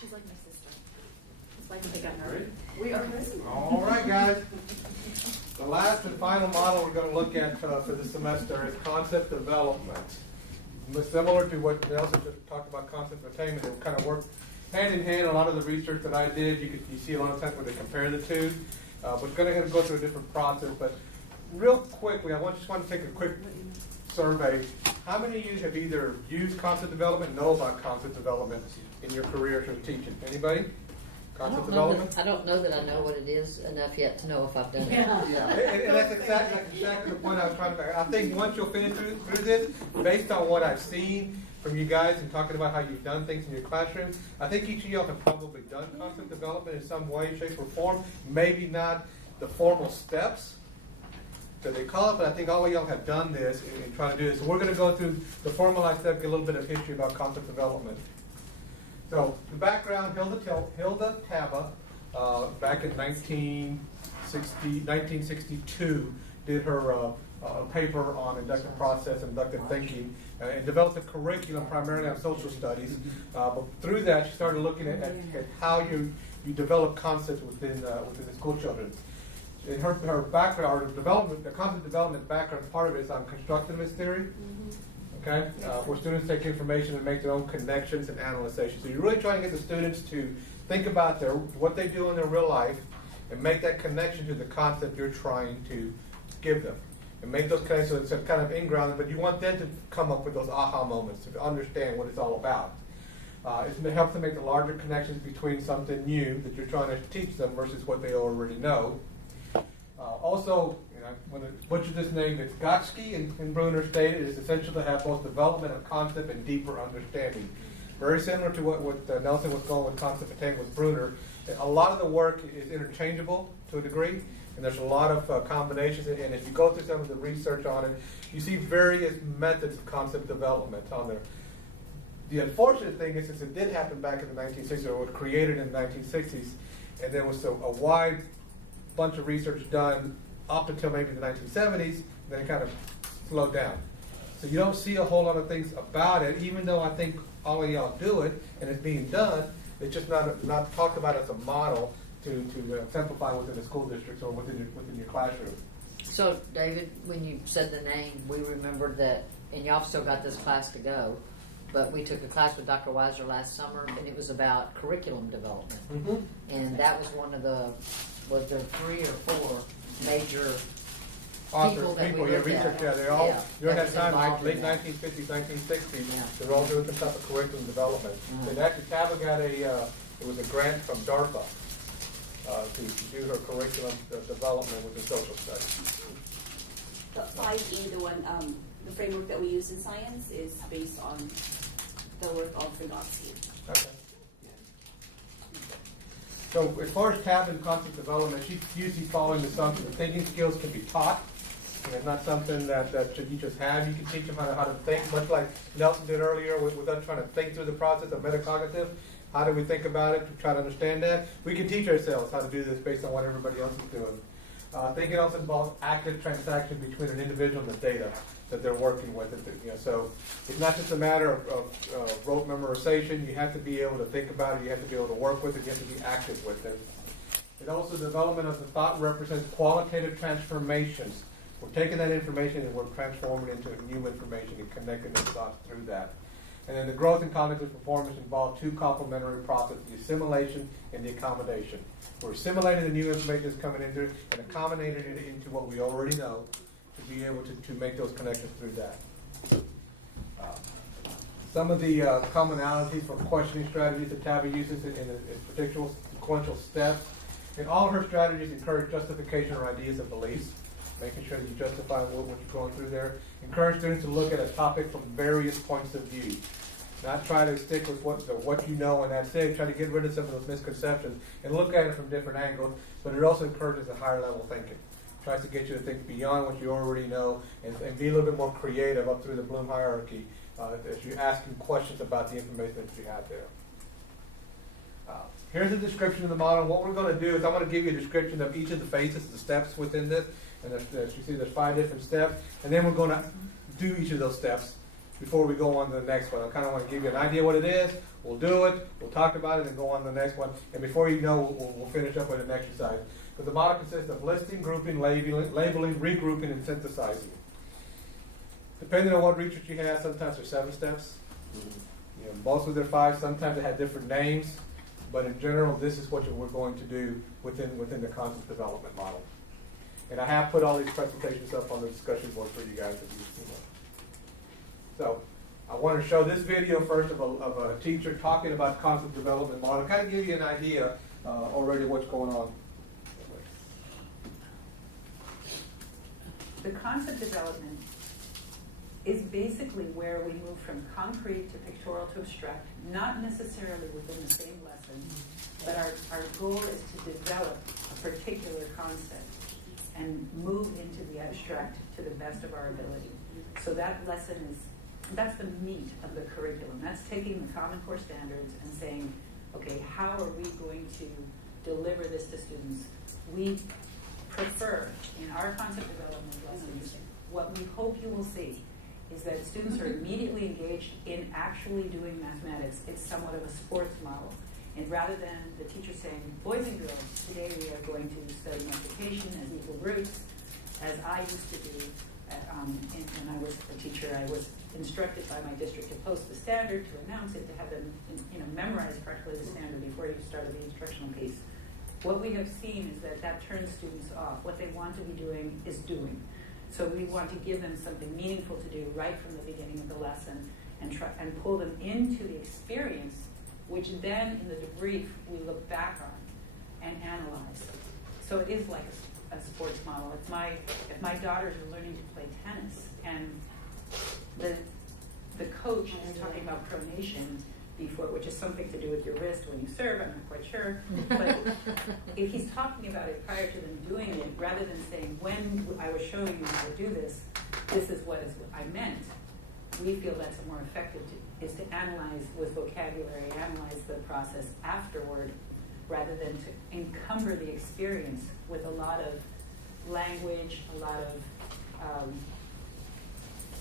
She's like my sister. That's why I think I'm her. We are ready. All right, guys. The last and final model we're going to look at for the semester is concept development. Similar to what Nelson just talked about, concept attainment, it kind of work hand in hand. A lot of the research that I did, you see a lot of times where they compare the two. We're going to go through a different process, but real quickly, I just want to take a quick survey. How many of you have either used concept development, know about concept development in your career as teaching? Anybody? Concept development? I don't know that I know what it is enough yet to know if I've done it. Yeah. And that's exactly the point I was trying to make. I think once you'll finish through this, based on what I've seen from you guys and talking about how you've done things in your classroom, I think each of y'all have probably done concept development in some way, shape, or form. Maybe not the formal steps that they call it, but I think all of y'all have done this and trying to do this. So we're going to go through the formalized step, get a little bit of history about concept development. So the background, Hilda Taba, back in 1962, did her paper on inductive process and inductive thinking, and developed a curriculum primarily on social studies. But through that, she started looking at how you develop concepts within the school children. In her background, the concept development background, part of it is on constructivist theory. Okay, where students take information and make their own connections and analyzation. So you're really trying to get the students to think about what they do in their real life and make that connection to the concept you're trying to give them. And make those connections so it's kind of in-grounded, but you want them to come up with those aha moments to understand what it's all about. It helps them make the larger connections between something new that you're trying to teach them versus what they already know. Also, when I butchered this name, it's Gotsky and Bruner stated it's essential to have both development of concept and deeper understanding. Very similar to what Nelson was going with concept attainment with Bruner. A lot of the work is interchangeable to a degree, and there's a lot of combinations. And if you go through some of the research on it, you see various methods of concept development on there. The unfortunate thing is, since it did happen back in the 1960s, or was created in the 1960s, and there was a wide bunch of research done up until maybe the 1970s, and then it kind of slowed down. So you don't see a whole lot of things about it, even though I think all of y'all do it, and it's being done. It's just not talked about as a model to exemplify within the school districts or within your classroom. So, David, when you said the name, we remembered that, and y'all still got this class to go, but we took a class with Dr. Weiser last summer, and it was about curriculum development. And that was one of was there 3 or 4 major people that we looked at? Yeah, they all, during that time, like late 1950s, 1960s, they're all doing some type of curriculum development. And actually, Taba got it was a grant from DARPA to do her curriculum development with the social studies. The 5E, the framework that we use in science, is based on the work of Vygotsky. Okay. So as far as Tab and concept development, she's usually following the assumption that thinking skills can be taught. And it's not something that you just have. You can teach them how to think, much like Nelson did earlier with us trying to think through the process of metacognitive. How do we think about it to try to understand that? We can teach ourselves how to do this based on what everybody else is doing. Thinking also involves active transaction between an individual and the data that they're working with. So it's not just a matter of rote memorization. You have to be able to think about it. You have to be able to work with it. You have to be active with it. It also, development of the thought represents qualitative transformations. We're taking that information and we're transforming it into new information and connecting the thoughts through that. And then the growth and cognitive performance involve 2 complementary processes, the assimilation and the accommodation. We're assimilating the new information that's coming into it and accommodating it into what we already know to be able to make those connections through that. Some of the commonalities for questioning strategies that Tabby uses in particular sequential steps. And all of her strategies encourage justification or ideas and beliefs, making sure that you justify what you're going through there. Encourage students to look at a topic from various points of view. Not try to stick with what you know and that's it. Try to get rid of some of those misconceptions and look at it from different angles, but it also encourages a higher level thinking. Tries to get you to think beyond what you already know and be a little bit more creative up through the Bloom hierarchy as you're asking questions about the information that you have there. Here's a description of the model. What we're going to do is I'm going to give you a description of each of the phases, the steps within this. And as you see, there's 5 different steps. And then we're going to do each of those steps before we go on to the next one. I kind of want to give you an idea what it is. We'll do it, we'll talk about it, and go on to the next one. And before you know, we'll finish up with an exercise. But the model consists of listing, grouping, labeling, regrouping, and synthesizing. Depending on what research you have, sometimes there's 7 steps. You know, most of them are 5. Sometimes they have different names. But in general, this is what we're going to do within the concept development model. And I have put all these presentations up on the discussion board for you guys to use. So I want to show this video first of a teacher talking about concept development model, kind of give you an idea already what's going on. The concept development is basically where we move from concrete to pictorial to abstract, not necessarily within the same lesson, but our goal is to develop a particular concept and move into the abstract to the best of our ability. So that lesson that's the meat of the curriculum. That's taking the Common Core standards and saying, okay, how are we going to deliver this to students? We prefer, in our concept development lessons, what we hope you will see is that students are immediately engaged in actually doing mathematics. It's somewhat of a sports model. And rather than the teacher saying, boys and girls, today we are going to study multiplication as equal roots, as I used to do when I was a teacher. I was instructed by my district to post the standard, to announce it, to have them memorize practically the standard before you started the instructional piece. What we have seen is that turns students off. What they want to be doing is doing. So we want to give them something meaningful to do right from the beginning of the lesson and pull them into the experience, which then in the debrief we look back on and analyze. So it is like a sports model. If my daughters are learning to play tennis and the coach is talking about pronation before, which is something to do with your wrist when you serve, I'm not quite sure. But if he's talking about it prior to them doing it, rather than saying, when I was showing you how to do this, this is what I meant, we feel that's a more effective is to analyze with vocabulary, analyze the process afterward, rather than to encumber the experience with a lot of language, a lot of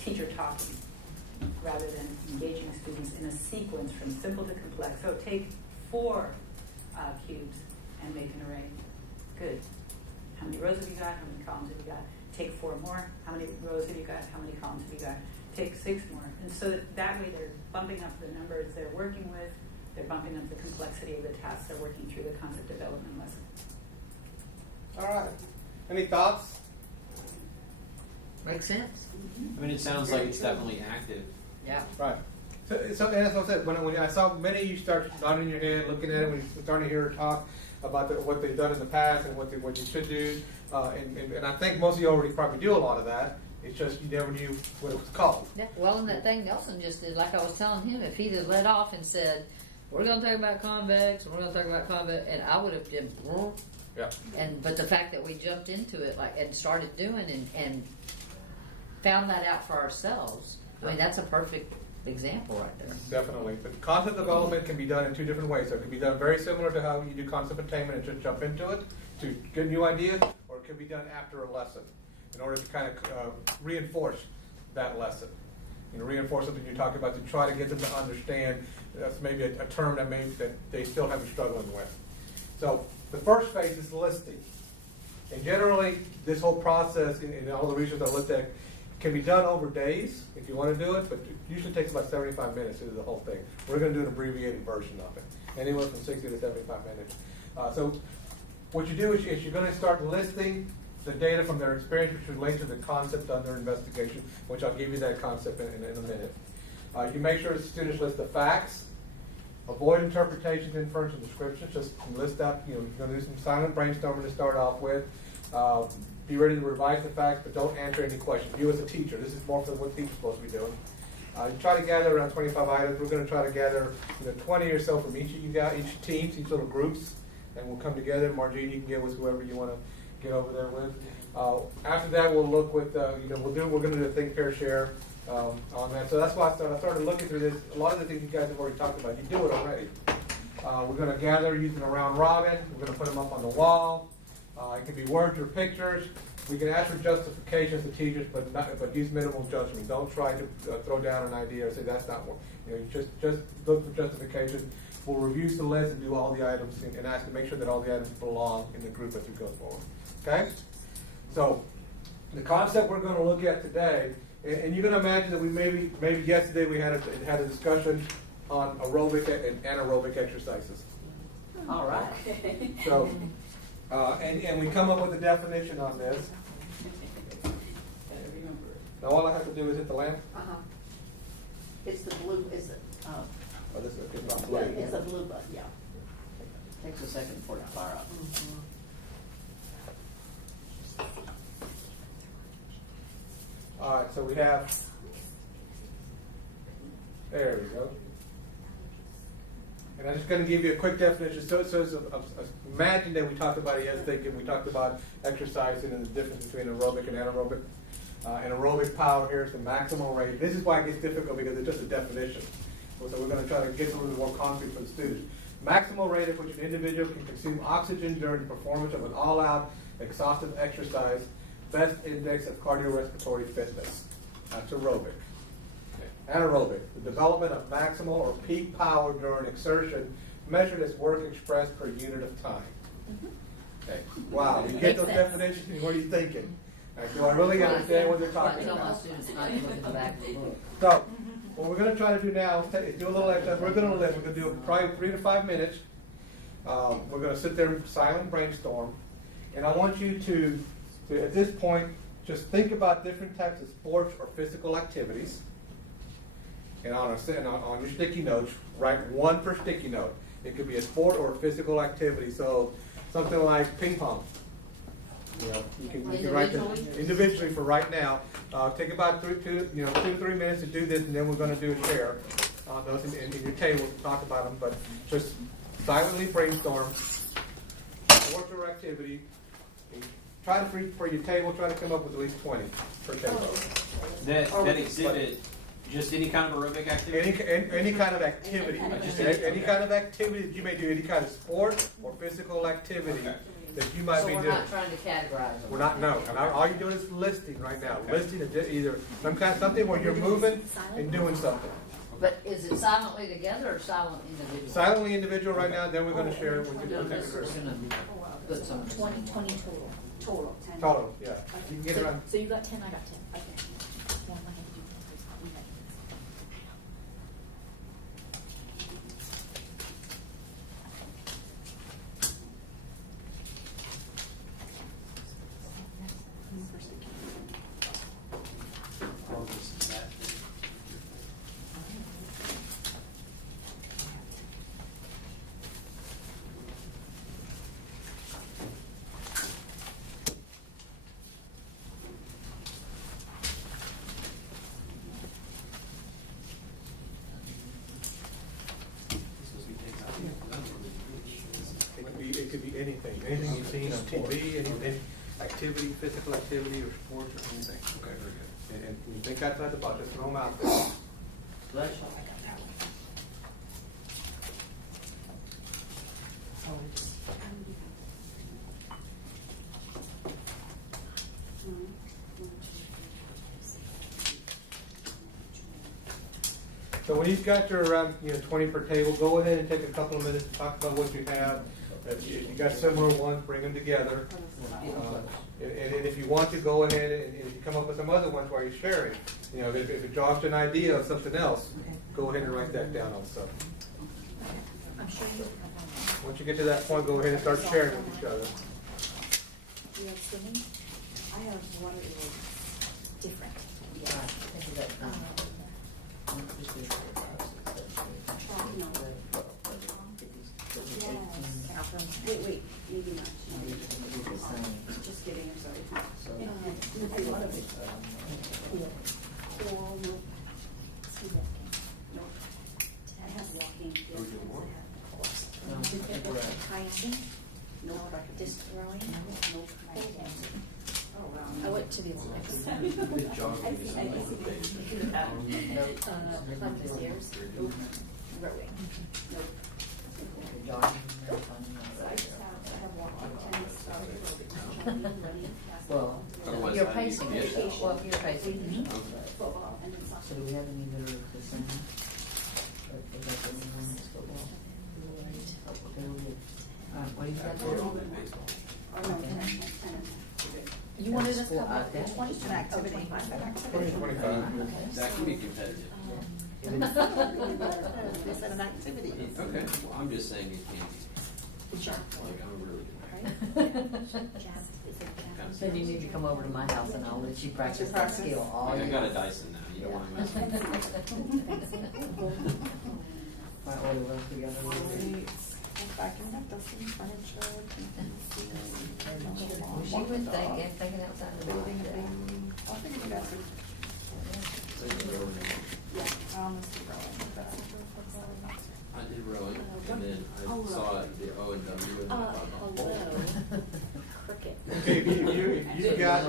teacher talking, rather than engaging students in a sequence from simple to complex. So take 4 cubes and make an array. Good. How many rows have you got? How many columns have you got? Take 4 more. How many rows have you got? How many columns have you got? Take 6 more. And so that way they're bumping up the numbers they're working with. They're bumping up the complexity of the tasks they're working through the concept development lesson. All right. Any thoughts? Makes sense. I mean, it sounds like it's definitely active. Yeah. Right. So and as I said, when I saw many of you start nodding your head, looking at it, when you're starting to hear her talk about what they've done in the past and what you should do, and I think most of you already probably do a lot of that. It's just you never knew what it was called. Yeah. Well, and that thing Nelson just did, like I was telling him, if he'd have let off and said, we're going to talk about convex, and we're going to talk about convex, and I would have did, Yeah. but the fact that we jumped into it and started doing and found that out for ourselves, I mean, that's a perfect example right there. Definitely. But concept development can be done in 2 different ways. So it can be done very similar to how you do concept attainment and just jump into it to get new ideas, or it can be done after a lesson in order to kind of reinforce that lesson. Reinforce something you're talking about to try to get them to understand. That's maybe a term that they still have been struggling with. So the first phase is listing. And generally, this whole process in all the research I looked at can be done over days if you want to do it, but it usually takes about 75 minutes to do the whole thing. We're going to do an abbreviated version of it, anywhere from 60 to 75 minutes. So what you do is you're going to start listing the data from their experience which relate to the concept under investigation, which I'll give you that concept in a minute. You make sure the students list the facts, avoid interpretations, inference, and descriptions. Just list out, you're going to do some silent brainstorming to start off with. Be ready to revise the facts, but don't answer any questions. You as a teacher, this is more for what teachers supposed to be doing. You try to gather around 25 items. We're going to try to gather 20 or so from each of you guys, each team, each little groups, and we'll come together. Margene, you can get with whoever you want to get over there with. After that, we'll look with, we're going to do a think, pair, share on that. So that's why I started looking through this. A lot of the things you guys have already talked about, you do it already. We're going to gather using a round robin. We're going to put them up on the wall. It can be words or pictures. we can ask for justifications to teachers, but use minimal judgment. Don't try to throw down an idea or say that's not what, you just look for justification. We'll review the list and do all the items and ask to make sure that all the items belong in the group as we go forward. Okay? So, the concept we're going to look at today, and you're going to imagine that we maybe yesterday we had a discussion on aerobic and anaerobic exercises. All right. So, and we come up with a definition on this. Now all I have to do is hit the lamp. It's the blue, is it? Oh, this is it's not Yeah, blue. it's a blue button, yeah. Takes a second for it to fire up. All right, so we have. There we go. And I'm just going to give you a quick definition. So imagine that we talked about it yesterday. We talked about exercising and the difference between aerobic and anaerobic. And aerobic power here is the maximum rate. This is why it gets difficult because it's just a definition. So we're going to try to get a little bit more concrete for the students. Maximal rate at which an individual can consume oxygen during the performance of an all-out exhaustive exercise. Best index of cardiorespiratory fitness. That's aerobic. Anaerobic, the development of maximal or peak power during exertion measured as work expressed per unit of time. Okay. Wow, you get those definitions and what are you thinking? Do I really understand what they're talking Tell my about? students not to look in the back of the book. So, what we're going to try to do now is do a little exercise. We're going to do probably 3 to 5 minutes. We're going to sit there and silent brainstorm. And I want you to, at this point, just think about different types of sports or physical activities. And on your sticky notes, write one per sticky note. It could be a sport or a physical activity. So something like ping pong. You know, you can write this individually for right now. Take about 2 to 3 minutes to do this, and then we're going to do a share on those in your table to talk about them. But just silently brainstorm sport or activity. Try to for your table. Try to come up with at least 20 per table. That exhibit. Just any kind of aerobic activity? Any kind of activity. Any kind of activity that you may do, any kind of sport or physical activity that you might be So doing. we're not trying to categorize them. We're not, no. And all you're doing is listing right now. Listing either something where you're moving and doing something. But is it silently together or silent individual? Silently individual right now, then we're going to share it with No, you. this is gonna put some. 20 total. Total, 10. Total, yeah. You can get it So, on. so you got 10, I got 10. Okay. Yeah, I had to do that. All of this is that. It could be anything. Anything you've seen on TV, any activity, physical activity or sports or anything. Okay, very good. And when you think outside the box, just throw them out there. So when you've got your around 20 per table, go ahead and take a couple of minutes to talk about what you have. If you got similar ones, bring them together. And if you want to, go ahead and if you come up with some other ones while you're sharing, if it jogs an idea of something else, go ahead and write that down also. I'm sure you have one. Once you get to that point, go ahead and start sharing with each other. Do you have swimming? I have one that is different. Think of that. Wait, maybe not. Just kidding, I'm sorry. A lot of it. Pool, nope. Nope. It has walking. Kayaking? Nope. Disc throwing? Nope. Pole dancing. Oh, wow. I went to the Olympics. With jogging is I another see. thing. Climb the stairs. Nope. Rowing. Nope. Jogging, I have walking, tennis, running, Well, pacing Yes. yourself. Well, you're pacing yourself. football, and then soccer. So do we have any that are the same? Or is that the only one that's football? Okay, we're good. What do you got there? Or no, tennis. You wanted us That's to for cover iPad? which one? An activity. Twenty, 25. That can be competitive. They said an activity. Okay, well, I'm just saying it can be. Sure. Like, I'm really good. Then you need to come over to my house and I'll let you practice that skill all Like, I year. got a Dyson now, you don't want to mess with it. Might order those together a little bit. Backing up, dusting furniture, Was she with thinking outside the box? building a baby. I think you guys are, yeah, I honestly I did rowing, and then I saw the O and W and I thought, Hello. Cricket. Okay, if you got,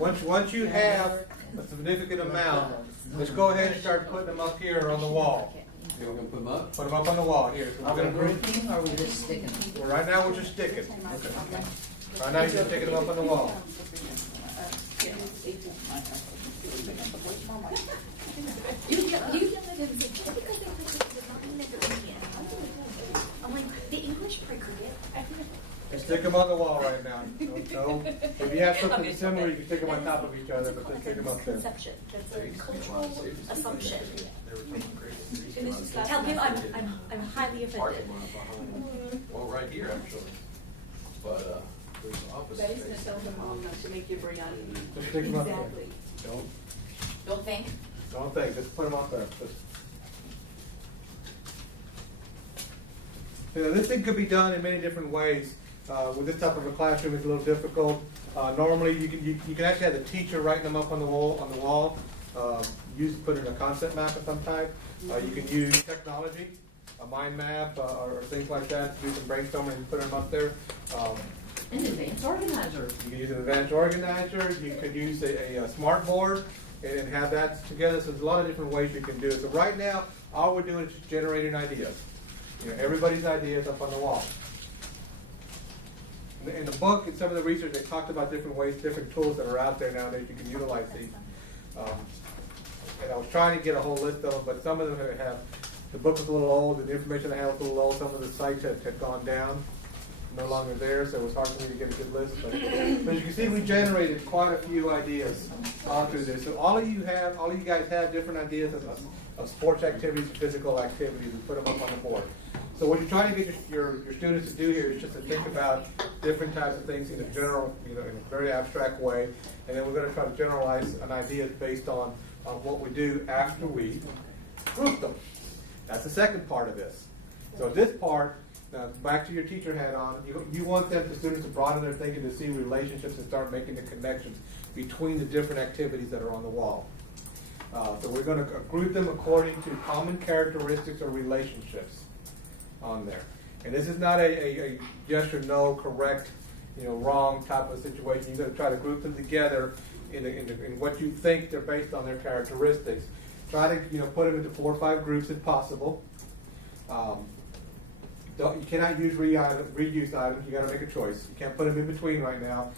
once you have a significant amount, let's go ahead and start putting them up here on the wall. you want to put them up? Put them up on the wall here. So Are we're we gonna group. grouping or are we just sticking them? Well, right now, we're just sticking. Right now, you're just sticking them up on the wall. You yelled at him and said, "Just because they're cricket does not mean they're Indian." I'm like, the English play cricket. Stick them on the wall right now. No, if you have something similar, you can stick them on top of each other, but just stick them up there. Conception. That's a cultural assumption. And this is last Tell him semester. I'm highly offended. Well, right here, actually. But, there's office Betty's gonna space. tell her mom not to make you biryani. Just stick them up there. Exactly. Don't think. Don't think, just put them up there. Just. You know, this thing could be done in many different ways. With this type of a classroom, it's a little difficult. Normally, you can actually have the teacher writing them up on the wall. Put in a concept map of some type. You can use technology, a mind map, or things like that to do some brainstorming and put them up there. An advanced organizer. You can use an advanced organizer. You could use a smart board and have that together. So there's a lot of different ways you can do it. So right now, all we're doing is just generating ideas. You know, everybody's ideas up on the wall. In the book and some of the research, they talked about different ways, different tools that are out there nowadays you can utilize these. And I was trying to get a whole list of them, but some of them have, the book was a little old, and the information I had was a little old, some of the sites had gone down, no longer there, so it was hard for me to get a good list. But as you can see, we generated quite a few ideas all through this. So all of you guys have different ideas of sports activities, physical activities, and put them up on the board. So what you're trying to get your students to do here is just to think about different types of things in a general, in a very abstract way, and then we're going to try to generalize an idea based on what we do after we group them. That's the second part of this. So this part, back to your teacher hat on, you want the students to broaden their thinking to see relationships and start making the connections between the different activities that are on the wall. So we're going to group them according to common characteristics or relationships on there. And this is not a yes or no, correct, wrong type of situation. You're going to try to group them together in what you think they're based on their characteristics. Try to put them into 4 or 5 groups if possible. You cannot use reuse items. You got to make a choice. You can't put them in between right now.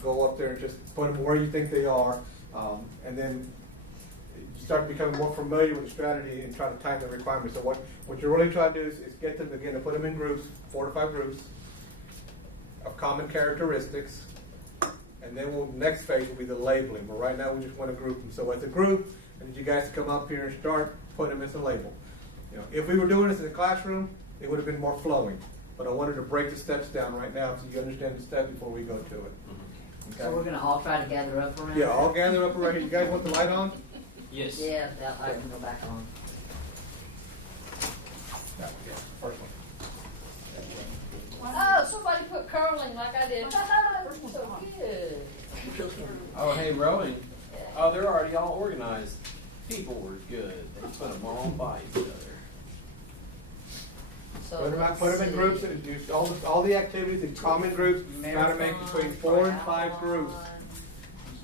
Go up there and just put them where you think they are, and then you start becoming more familiar with the strategy and try to tighten the requirements. So what you're really trying to do is get them again to put them in groups, 4 to 5 groups of common characteristics, and then next phase will be the labeling. But right now we just want to group them. So as a group, I need you guys to come up here and start putting them as a label. If we were doing this in a classroom, it would have been more flowing. But I wanted to break the steps down right now so you understand the steps before we go to it. Okay? So we're going to all try to gather up around Yeah, there? all gather up right here. You guys want the light on? Yes. Yeah, I can go back on. Yeah, first one. Oh, somebody put curling like I did. So good. Oh, hey, rowing. Oh, they're already all organized. People were good. They put them all by each other. So Put them in groups and do all the activities in common groups. Try to make between 4 and 5 groups.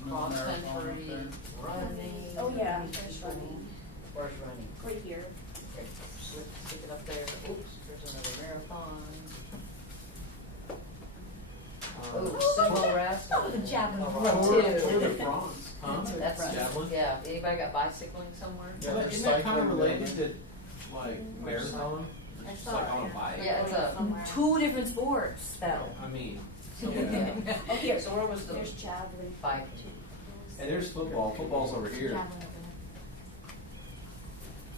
Cross country, running. Oh, yeah, there's running. Where's running? Right here. Okay, stick it up there. Oops, there's another marathon. Oh, sumo wrestling. javelin Tour- run Tour too. de France, huh? That's, Javelin? yeah, anybody got bicycling somewhere? Well, there's isn't that kind of cycling related down to like marathon? It's just like on a bike. Yeah, it's a, Two different sports, though. I mean, yeah. Oh, here, So where was the there's javelin. bike? and there's football. Football's over here. Javelin.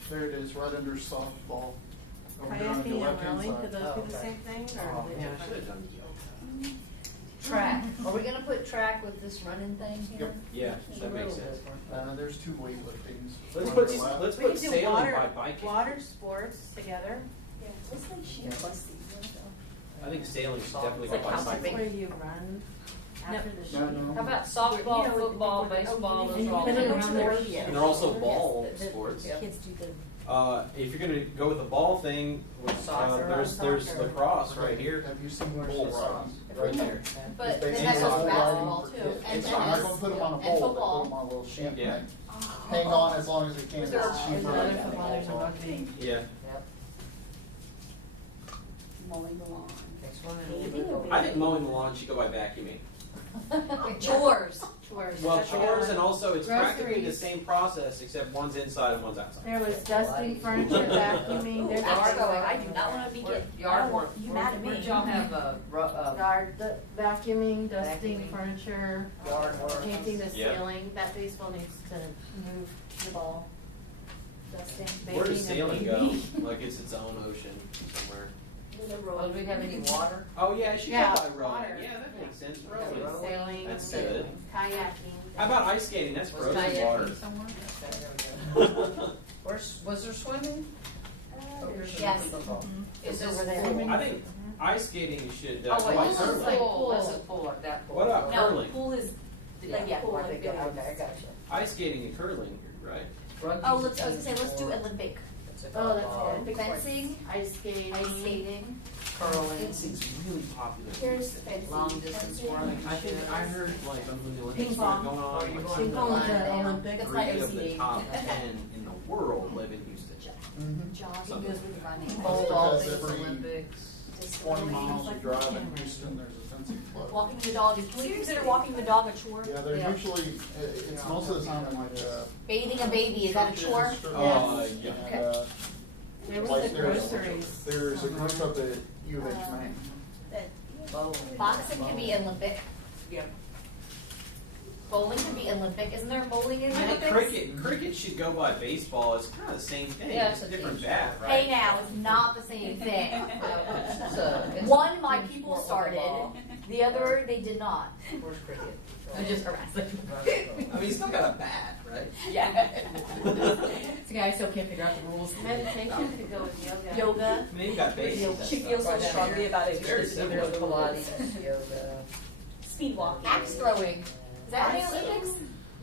There it is, right under softball. Over there on the Kayaking and left-hand rowing, side. could those be the Okay. same thing, Oh, or are they man, I different? should have done yoga. Track. Are we gonna put track with this running thing here? Yep. Yeah, It's a that makes little sense. different. There's two weightliftings. Let's One put on the left. let's We put could do sailing water, by biking. water sports together. Yeah, what's like sheep busting? I think sailing should definitely It's go like by house cycling. where you run after the No, sheep. no. How about softball, You know, football, before the- baseball, and those you are all put it good. around the rodeo. And they're also ball Yes, the sports. Yeah. Kids do the. If you're gonna go with the ball thing, Soccer. there's Soccer. lacrosse right here. Have you seen Bull where's the riding, sign? right there. But It's then basically that goes bull for basketball riding too, for kids. and It's not, I'm not gonna tennis, put them on a and pole, but put football. them on a little sheet. Yeah. and Hang on as long as they can. Is there It's cheaper another than football, there's a balls. rugby? Yeah. Yep. Mowing the lawn. Next one. I think mowing the lawn should go by vacuuming. Chores. Chores. Well, That's chores what and also it's practically the Groceries. same process except one's inside and one's outside. There was dusting furniture, vacuuming, there's That's yard going. work. I do not want to be Where- getting. I Yard don't want work. you mad at me. Where'd y'all have Yard, vacuuming, dusting Vacuuming. furniture, yard work? painting the Yeah. ceiling. That baseball needs to move the ball. Dusting, Where does bathing, sailing and go? bathing. Like it's its own ocean somewhere. Oh, do we have any water? Oh yeah, it should Yeah, go by rowing. water. Yeah, that makes sense. Yeah, Rowing. rowing. Sailing, That's good. kayaking. How about ice skating? That's Was frozen kayaking water. somewhere? Okay, there we go. Was there swimming? Oh, here's Yes. football. Is this Over there. swimming? I think ice skating should. Oh, wait, go by this is curling. like pool, this is pool like that pool. What about No, curling? pool is. Yeah, Yeah, pool, like okay, billiards. okay, I got you. Ice skating and curling, right? Rugby's Oh, let's. I was gonna say team let's do sport. Olympic. That's a Oh, that's football. good. Big fencing, Ice skating. ice skating. Curling. Fencing's really popular. Here's fencing. Long distance running. I think I heard like when the Olympics Ping started pong. going on, Are you like going Ping to pong line is the down? Olympic. That's three like of the OCD. top 10 in the world live in Houston. Mhm. Jogging goes with running. Pole Because vaulting, every Olympics. 20 miles you drive in Houston, there's a fencing club. Walking the dog. Can we consider walking the dog a chore? Yeah, they're Yeah. usually, it's most of the time in like, Bathing a baby, is that a chore? churches, strip Yes. clubs, Yeah. and, There was like the there's- groceries. There's a group up at U of H Maine. Bowling. Boxing can be Olympic. Yep. Bowling can be Olympic. Isn't there bowling in I think Olympics? cricket should go by baseball. It's kind of the same thing. Yeah, it's a it's a different team bat, sport. right? Hey now, it's not the same thing. It's a One, my team people sport with a started. ball. The other, they did not. Where's cricket? I'm just harassing. I mean, you still got a bat, right? Yeah. It's okay, I still can't figure out the rules. Meditation could go with yoga. Yoga. I mean, you got bases. and She stuff. feels so Right down strongly here. about it. It's very She's just similar. There's Pilates, yoga. Speed walking. Axe throwing. Is that in the Olympics?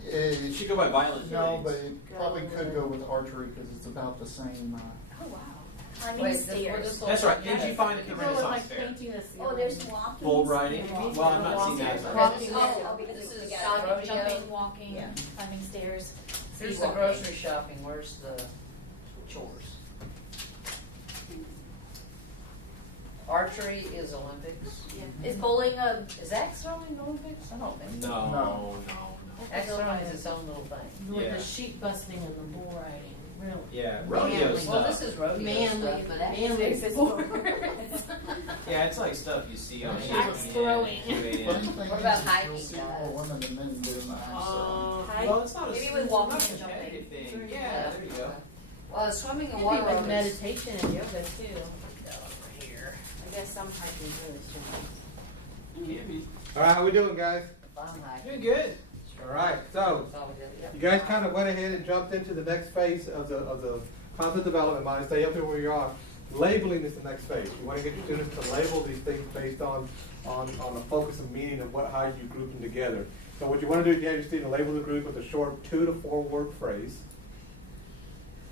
It should go by violent No, things. but it probably could go with archery because it's about the same. Oh, wow. Climbing Wait, the this- where stairs. this That's right. Did you find it at the Could go with Renaissance like Fair? painting the ceiling. Oh, there's walking. Bull riding? Yeah. Well, I've not seen that. Walking. Oh, This is jogging, rodeo. jumping, walking, Yeah. climbing stairs. Here's speed the walking. grocery shopping, where's the chores? Archery is Olympics. Is bowling a? Is axe throwing Olympics? I don't think so. No. Axe throwing is its own little thing. With Yeah. the sheep busting and the bull riding, really. Yeah, rodeo Manly. Well, this stuff. is rodeo Manly, stuff, but axe manly Is sport. Yeah, it's like stuff you see on Axe ESPN, throwing. Funny QAM. thing What about is, hiking, you'll see guys? more women than men doing the axe throwing. Well, it's not a Maybe it's with walking not a and jumping. competitive thing. Yeah, there you go. Well, swimming and Could be water like aerobics. meditation and yoga too. Here. I guess some hiking really strenuous. Can be. All right, how we doing, guys? Fun hiking. Doing good. All right, so That's all we did. Yep. you guys kind of went ahead and jumped into the next phase of the concept development mind. Stay up there where you are. Labeling is the next phase. You want to get your students to label these things based on the focus and meaning of how you group them together. So what you want to do is you have your student label the group with a short 2 to 4 word phrase.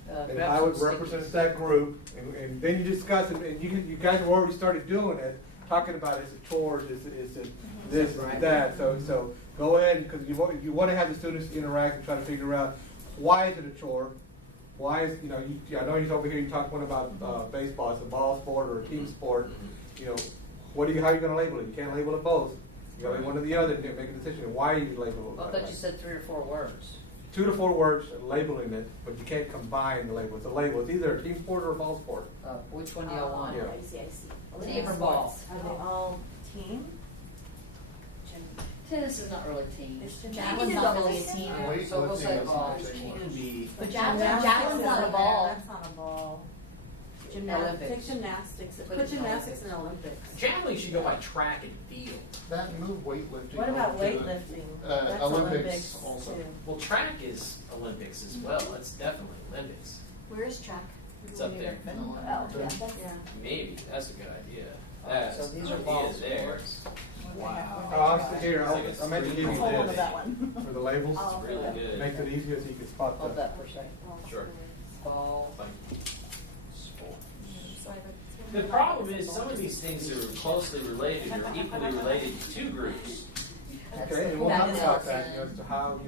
And grab I would some represent stickies. that group, and then you discuss it, and you guys have already started doing it, talking about is it chores, is it this, is it that. So go ahead, because you want to have the students interact and try to figure out why is it a chore. Why is, I know you're over here, you talked one about baseball, it's a ball sport or a team sport. How are you going to label it? You can't label it both. You gotta be one or the other to make a decision. Why you label it? I thought you said 3 or 4 words. 2 to 4 words labeling it, but you can't combine the label. It's a label. It's either a team sport or a ball sport. Which one do y'all want? Yeah. I see, I see. Team or ball? Are they all team? Tennis is not really team. Javelin's not really a team. So we'll say Weightlifting ball. is It can be. But Javelin's not a ball. That's not a ball. Olympics. Gymnastics. Put it in gymnastics in Olympics. Javelin should go by track and field. That move weightlifting. What about over to, weightlifting? That's Olympics also. too. Well, track is Olympics as well. It's definitely Olympics. Where is track? It's up there. Oh, yeah, that's, Maybe, that's a good idea. Alright, so That's these are idea ball there. sports. Wow. I meant to give you Hold on to this that one. for the labels. Oh. It's really good. Makes it easier so you can spot Hold the. that for a second. Sure. Ball. Like, sport. so I would- The problem is some of these things are closely related or equally related to 2 groups. Okay, and we'll That talk is about awesome. that, as to how,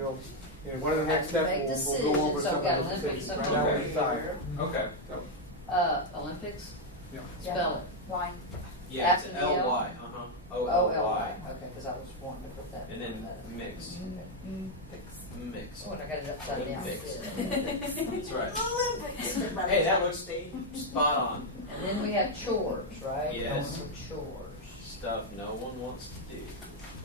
what are the next steps, Make we'll go over decisions. So some we've got of those Olympics decisions. up Right now, there. we decide. Okay. Olympics? Yeah. Spell it. Why? Yeah, it's After the L? L-Y, O-L-Y. O-L-Y. Okay, because I was wanting to put that. And then mix. Mix. Oh, and I got it upside down. Olympics. That's right. Olympics. Hey, that looks spot on. And then we have chores, right? Yes. Going for chores. Stuff no one wants to do.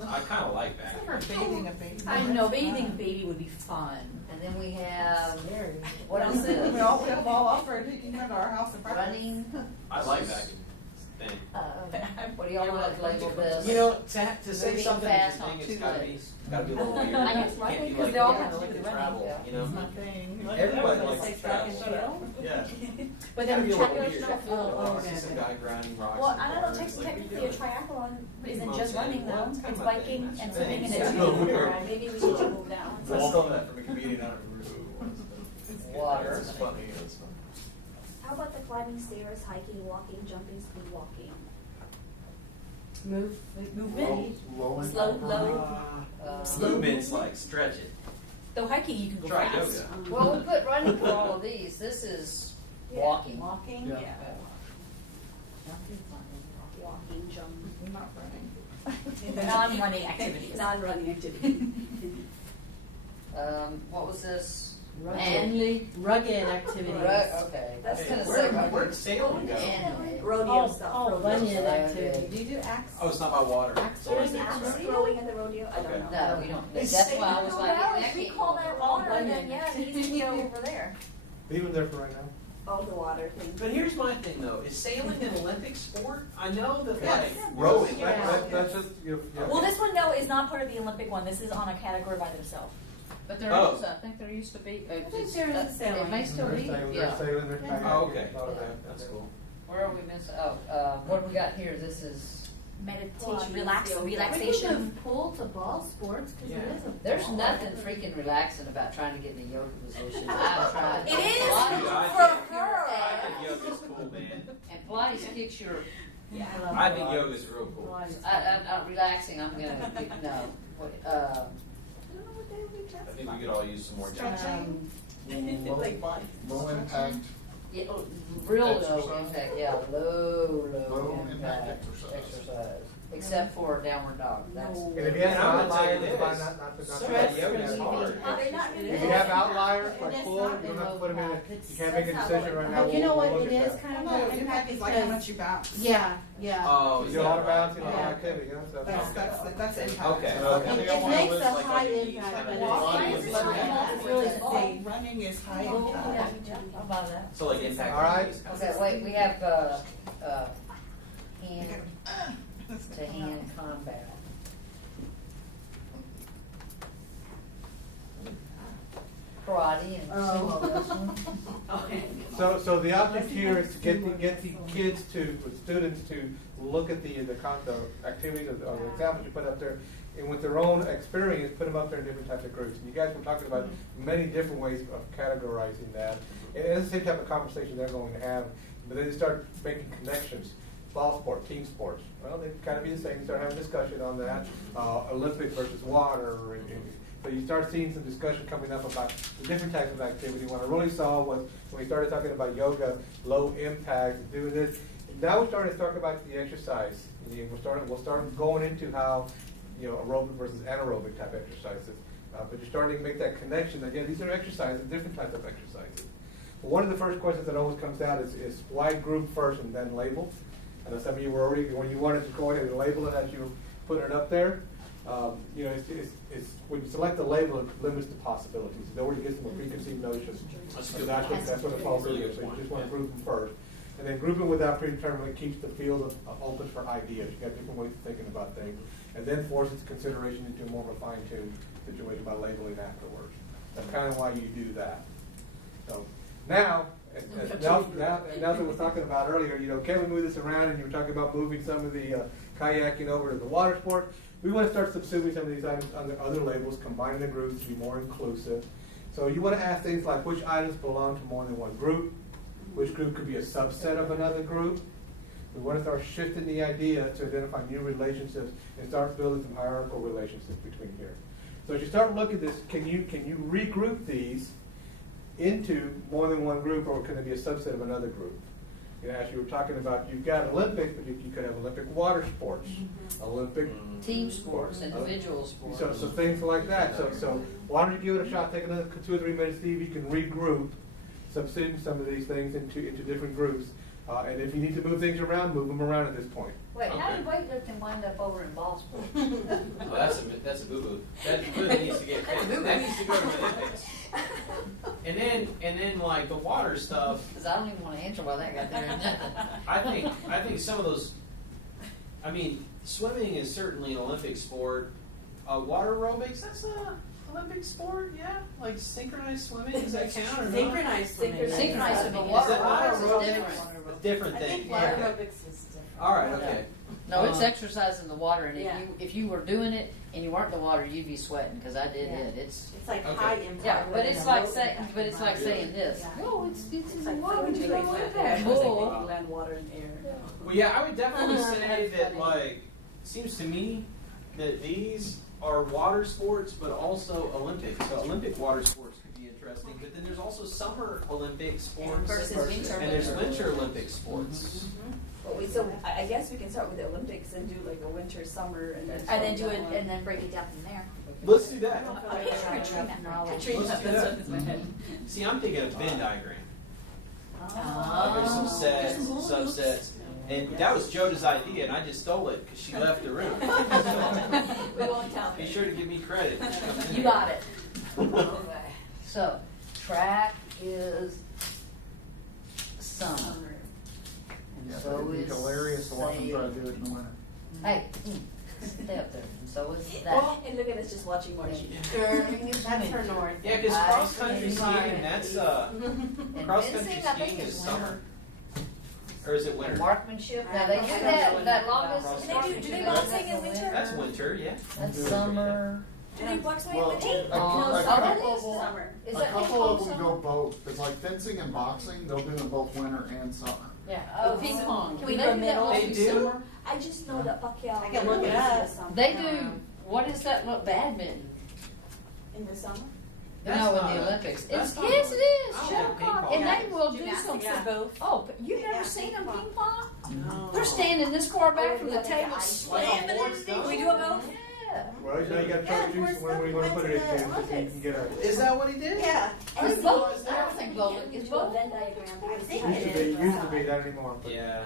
I kind of like that. Bathing a baby. I know, bathing a baby would be fun. And then we have, Scary. what else is? We all offered, he can come to our house and practice. Running. I like that thing. What do y'all want to label this? You know, to say Moving something fast that's a on thing, 2 it's gotta be legs. a little weird. I know, Can't running, be 'cause like, they all yeah, have to look do at the running, travel, yeah. you know? It's my thing. Everybody Like likes track travel. and field? Yeah. But Gotta then be a little track weird. stuff. Oh, I see some guy grounding rocks. Well, in the I don't know, corner. It's like, technically a what are you doing? triathlon isn't Well, just running well, though, it's kind it's of my biking thing. and That's swimming and right. it's It's a little weird. maybe we should move that one. I stole that from a comedian, I don't remember who it was. Water. It's funny, it's funny. How about the climbing stairs, hiking, walking, jumping, speed walking? Movement. Low impact Slow, running. Uh, Movement's like stretch it. Though hiking, you can go Try fast. yoga. Well, we put running for all of these. This is walking. Walking. Yeah. Walking, jumping. I'm not running. Non-running activities. Non-running activity. What was this? Manly. Rugged activities. Okay, that's That's kind of Where'd sailing go? Rodeo stuff. Oh, rodeo bunny stuff. activity. Do you do axe? Oh, it's not by water. Axe It's always throwing? there, Axe right? throwing at the rodeo? I don't Okay. know. No, we don't. That's why I was like, that We can't call go that on. water, Bunny. then yeah, it needs to go over there. Leave there for right now. Oh, the water thing. But here's my thing though, is sailing an Olympic sport? I know that Yes. like Yes. rowing. That's just, yeah. Well, this one, no, is not part of the Olympic one. This is on a category by themselves. But there Oh. is, I think there used to be. I think there is sailing. It may still be, They're yeah. sailing, they're kayaking, Oh, okay. all of that. That's cool. Where are we missing? Oh, what do we got here? This is, Meditation, Yoga. We could relaxation. move pool to ball sports because it is a there's ball. nothing freaking relaxing about trying to get in a yoga position. I've tried. It is Pilates Dude, I for think- her. I think yoga's cool, man. And Pilates kicks your, Yeah. I think yoga's real cool. I'm relaxing, I'm gonna, no. What, I don't know what they would be I think we could all use some more time. Stretching. Like body. Low impact, yeah, real low Exercise. impact, yeah, low low impact impact exercise. except for downward dog, that's. And if you have And I'm gonna tell you outliers, why this. not to Some of that yoga is that. hard. Are they not really? If you have outliers And like it's pool, not you don't have to put them in, It's- you can't make a that's not decision what- right now. But you know what, We'll it look at is that. kind of No, low impact impact is like how because, much you bounce. yeah, yeah. Oh, You is do a lot that of right? balancing, a lot of Yeah. activity, yeah, so. That's impact. Okay. Okay. It makes a Like high on your knees, impact, kind but of it's walking. it's Low impact. it's really Oh, safe. running is high Oh, impact. yeah, I'll buy that. So like impact. All right. is kind of- Okay, wait, we have, hand to hand combat. Karate and sumo wrestling. Okay. So the object here is to get the kids to, the students to look at the activities or the examples you put up there, and with their own experience, put them up there in different types of groups. And you guys were talking about many different ways of categorizing that. And it's the same type of conversation they're going to have, but then they start making connections. Ball sport, team sports. Well, they kind of be the same. You start having discussion on that. Olympic versus water. So you start seeing some discussion coming up about the different types of activity. What I really saw was when we started talking about yoga, low impact, doing this. Now we're starting to talk about the exercise. We'll start going into how aerobic versus anaerobic type exercises. But you're starting to make that connection that, yeah, these are exercises, different types of exercises. But one of the first questions that always comes out is why group first and then label? I know some of you were already, when you wanted to go ahead and label it as you were putting it up there, it's when you select the label, it limits the possibilities. You don't want to get some preconceived notions. That's a good That's point. what it falls Really into. good So you point. just want to group them first. And then grouping without predetermined keeps the field open for ideas. You got different ways of thinking about things. And then forces consideration into more of a fine-tuned situation by labeling afterwards. That's kind of why you do that. So now that we're talking about earlier, can we move this around? And you were talking about moving some of the kayaking over to the water sport. We want to start subsuming some of these items under other labels, combining the groups to be more inclusive. So you want to ask things like which items belong to more than one group, which group could be a subset of another group. We want to start shifting the idea to identify new relationships and start building some hierarchical relationships between here. So as you start looking at this, can you regroup these into more than one group, or can it be a subset of another group? As you were talking about, you've got Olympics, but you could have Olympic water sports, Olympic Team sports, individual sports. So things like that. So why don't you give it a shot? Take another 2 or 3 minutes, see if you can regroup, subsume some of these things into different groups. And if you need to move things around, move them around at this point. Wait, how Okay. did weightlifting wind up over in ball sports? Well, that's a boo-boo. That really needs to get fixed. That needs to go to the Olympics. And then like the water stuff, Because I don't even want to answer why that got there and nothing. I think some of those, I mean, swimming is certainly an Olympic sport. Water aerobics, that's a Olympic sport, yeah? Like synchronized swimming, does that count or not? Synchronized swimming. Synchronized Is swimming. that Water not aerobics a is different. different I thing? think water Yeah. aerobics is different. All right, okay. No, it's exercise in the water, and Yeah. if you were doing it and you weren't in the water, you'd be sweating because I did Yeah. it. It's It's like Okay. high impact. yeah, but it's like saying, Yeah. saying this. Yeah. No, it's in the like water. fluid You don't like want that. that. Yeah. Bull. Land, water, and air. Well, yeah, I would definitely say That's that, funny. like, seems to me that these are water sports, but also Olympic. So Olympic water sports could be interesting, but then there's also summer Olympic sports Versus winter. and there's winter Olympic sports. So I guess we can start with the Olympics and do like a winter, summer, and then. And then do it, and then break it down from there. Let's do that. I picture a tree map. Tree Let's map, do that's that. what's in my head. See, I'm thinking of Venn diagram. Oh. There's some sets, subsets. And that was Joda's idea, and I just stole it because she left the room. We won't count Be it. sure to give me credit. when she comes in You here. got it. So, track is summer. And Yeah, so but it'd be is hilarious to watch them try to say- do it in the winter. Hey, stay up there. And so is that. And look at us just watching Margie. That's her north. Yeah, because I cross country see. skiing, that's And cross country fencing, I think, skiing is is summer, or is it winter? Marksmanship. Now they do that long distance Do they marksmanship. do they that's boxing in winter? That's winter, yeah. That's summer. Do they box away Well, with a tape? that couple is of them- Summer. Is a that couple of them summer? go both. It's like fencing and boxing. They'll do them both winter and summer. Yeah. Oh, ping pong. Can we Do go do that middle? mostly They do? summer? I just know that Pacquiao. I can look it up. They do. What is that? Look, badminton. In the summer? That's No, in not the a- Olympics. that's It's not yes, a- it is. I don't Shuttlecock, know ping and pong. they will do Gymnastics, something. yeah. both. Oh, you've Yeah, never seen them ping ping pong. pong? They're standing this far back from the Yeah. table, Like slamming a board it. stuff? We do it both? Yeah. Well, now you got to try to choose where you want to put it in, so you can get a. Is that what he did? Yeah. It's both. I don't think both. It's Do a both. Venn diagram. I think Used to be, not anymore. But Yeah.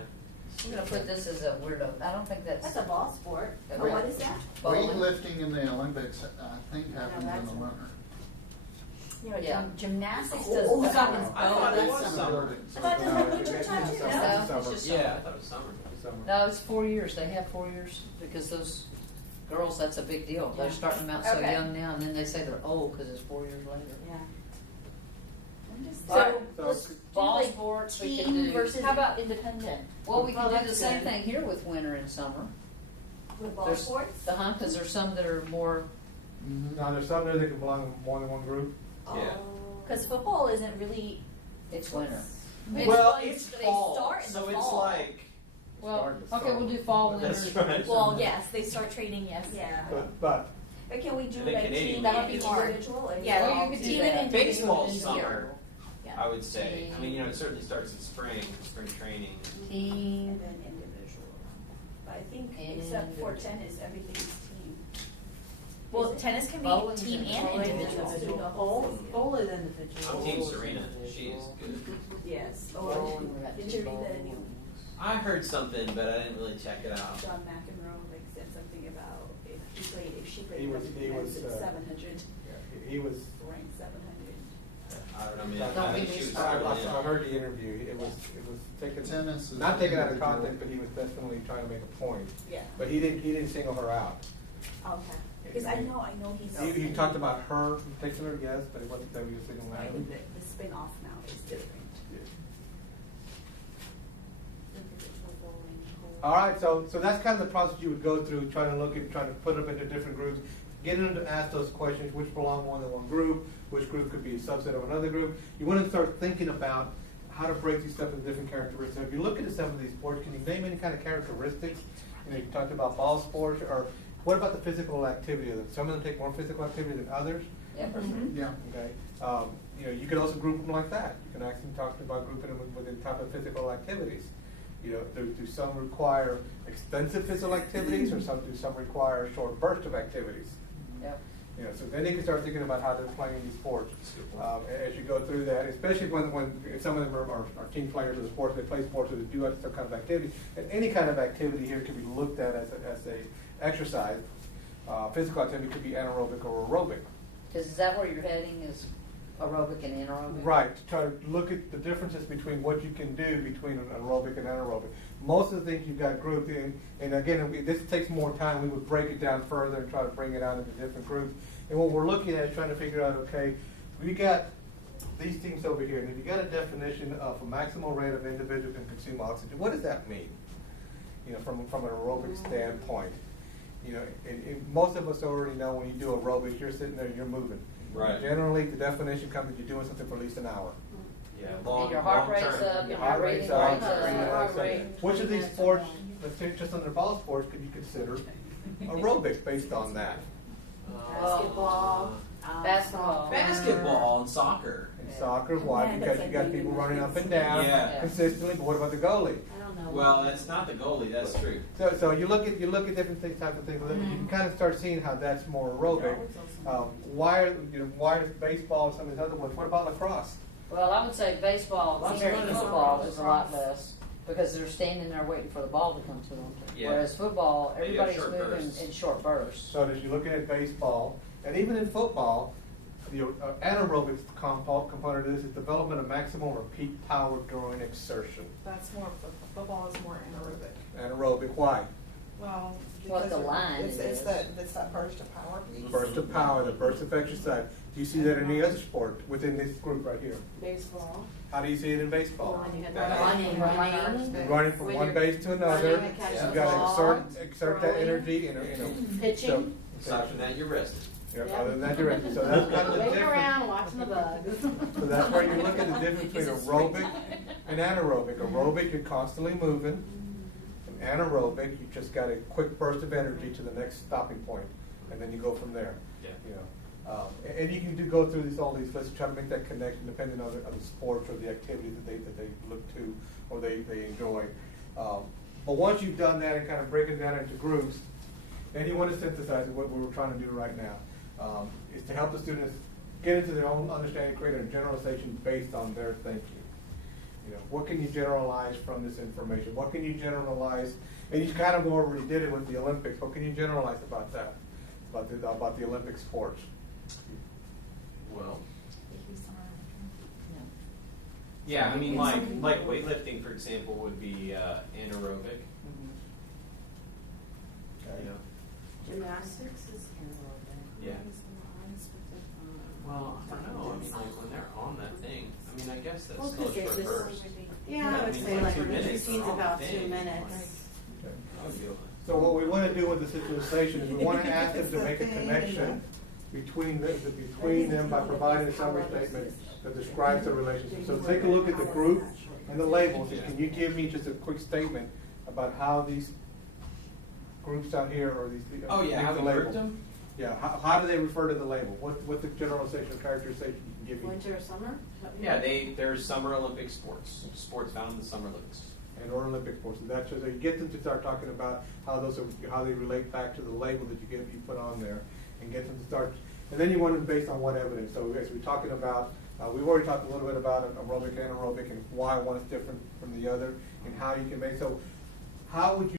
I'm gonna put this as a weirdo. I don't think that's. That's a ball sport. Wait. Oh, what is that? bowling. Weightlifting in the Olympics, I think, happens in that's the a- winter. Yeah. Gymnastics Oh, does. that is I thought it was both. summer. I thought it was winter time too. No, No? it's just Yeah, I summer. thought it was summer. Summer. No, it's 4 years. They have 4 years because those girls, that's a big deal. They're starting them out so Okay. young now, and then they say they're old because it's 4 years later. Yeah. So, So- let's ball like sports we can Team do. versus How about independent. Well, we can Well, do the that's same good. thing here with winter and summer. With ball There's- sports? Because there's some that are more. Now, there's some there that can belong in more than one group. Yeah. Because football isn't really. It's winter. Well, like it's they fall, start in so the it's fall. like. Well, okay, we'll do fall, winter. That's right. Well, yes, they start training. Yes. Yeah. But But can we do And then like Canadian team That and would be hard. individual? Or Yeah, Well, all you could team do that. and Baseball's individual? summer, Yeah. I would say. I mean, it certainly starts in spring training. Team. And then individual. But I think except for Individual. tennis, everything's team. Well, tennis can be Bowling's team and individual. individual. Bowl is individual. I'm Team Serena. She is good. Yes. Bowling, we got Did two you read that bowling. in your I heard something, but I didn't really check it out. John McEnroe like said something about if she played He was- it's 700 Yeah, he was. ranked 700. I don't know. I mean, Don't I think get me she was I struggling. heard the interview. It was taken, Tennis is not taken out of individual. context, but he was definitely trying to make a point. Yeah. But he didn't single her out. Okay. Because I know he's. He talked about her in particular, yes, but it wasn't that he was singling I out. think the spin off now is different. All right, so that's kind of the process you would go through, trying to put them into different groups, getting them to ask those questions, which belong more than one group, which group could be a subset of another group. You want to start thinking about how to break these stuff into different characteristics. If you look into some of these sports, can you name any kind of characteristics? You talked about ball sports, or what about the physical activity of them? Some of them take more physical activity than others. Yeah, for sure. Yeah. Okay. You can also group them like that. You can actually talk about grouping them within type of physical activities. Do some require extensive physical activities, or some require a short burst of activities? Yep. So then you can start thinking about how they're playing these sports as you go through that, especially when some of them are team players of the sports, they play sports or they do some kind of activity. And any kind of activity here can be looked at as a exercise. Physical activity could be anaerobic or aerobic. Because is that where you're heading, is aerobic and anaerobic? Right, to try to look at the differences between what you can do between an aerobic and anaerobic. Most of the things you've got grouped in, and again, this takes more time, we would break it down further and try to bring it out into different groups. And what we're looking at is trying to figure out, okay, we got these things over here, and if you got a definition of a maximal rate of individual can consume oxygen, what does that mean? From an aerobic standpoint. And most of us already know when you do aerobics, you're sitting there, you're moving. Right. Generally, the definition comes that you're doing something for at least an hour. Yeah, And your heart rate's up, your heart rate rate's is up, up. so which of these sports, let's say just under ball sports, could you consider aerobic based on that? Basketball. Basketball. Basketball and soccer. In soccer, why? Because you got people running up and down Yeah. consistently, but what about the goalie? I don't know. Well, that's not the goalie. That's true. So you look at different type of things. You can kind of start seeing how that's more aerobic. Why is baseball and some of these other ones? What about lacrosse? Well, I would say baseball Lots compared of to running. football is a lot less, because they're standing there waiting for the ball to come to them. Yeah. Whereas football, They do have everybody's short moving bursts. in short bursts. So as you're looking at baseball, and even in football, the anaerobic component of this is development of maximum or peak power during exertion. That's more, football is more anaerobic. Anaerobic, why? Well, What because the line it's is. that burst of power piece. Burst of power, the burst of exercise. Do you see that in any other sport within this group right here? Baseball. How do you see it in baseball? Running. Running from one base to another, running to catch you've the got ball, to exert that throwing. energy, Pitching. Aside from that, you're rested. Other than that, you're in. So that's kind of the Waiting difference. around watching the bugs. So that's where you look at the difference between aerobic and anaerobic. Aerobic, you're constantly moving. And anaerobic, you just got a quick burst of energy to the next stopping point, and then you go from there. Yeah. And you can go through all these lists, try to make that connection depending on the sports or the activity that they look to or they enjoy. But once you've done that and kind of break it down into groups, then you want to synthesize what we're trying to do right now, is to help the students get into their own understanding, create a generalization based on their thinking. What can you generalize from this information? What can you generalize? And you kind of already did it with the Olympics. What can you generalize about that? About the Olympic sports? Well, yeah, I mean, like weightlifting, for example, would be anaerobic. Okay. Gymnastics is anaerobic. Yeah. Well, I don't know. I mean, like when they're on that thing, I mean, I guess that's Well, still a 'cause short it's- burst. Yeah, I would mean, say like 2 when the minutes routine's on about the 2 thing, minutes. Okay. I would go. So what we want to do with the synthesization is we want to ask them to make a connection between them by providing a summary statement that describes the relationship. So take a look at the group and the labels. And can you give me just a quick statement about how these groups out here or these Oh yeah, how the we label? grouped them? Yeah. How do they refer to the label? What the generalization or characterization you can give me? Winter or summer? Yeah, there's Summer Olympic sports found in the Summer Olympics. And or Olympic sports. And that's just, so you get them to start talking about how they relate back to the label that you put on there. and get them to start. And then you want it based on what evidence. So as we're talking about, we've already talked a little bit about aerobic and anaerobic and why one is different from the other and how you can make. So how would you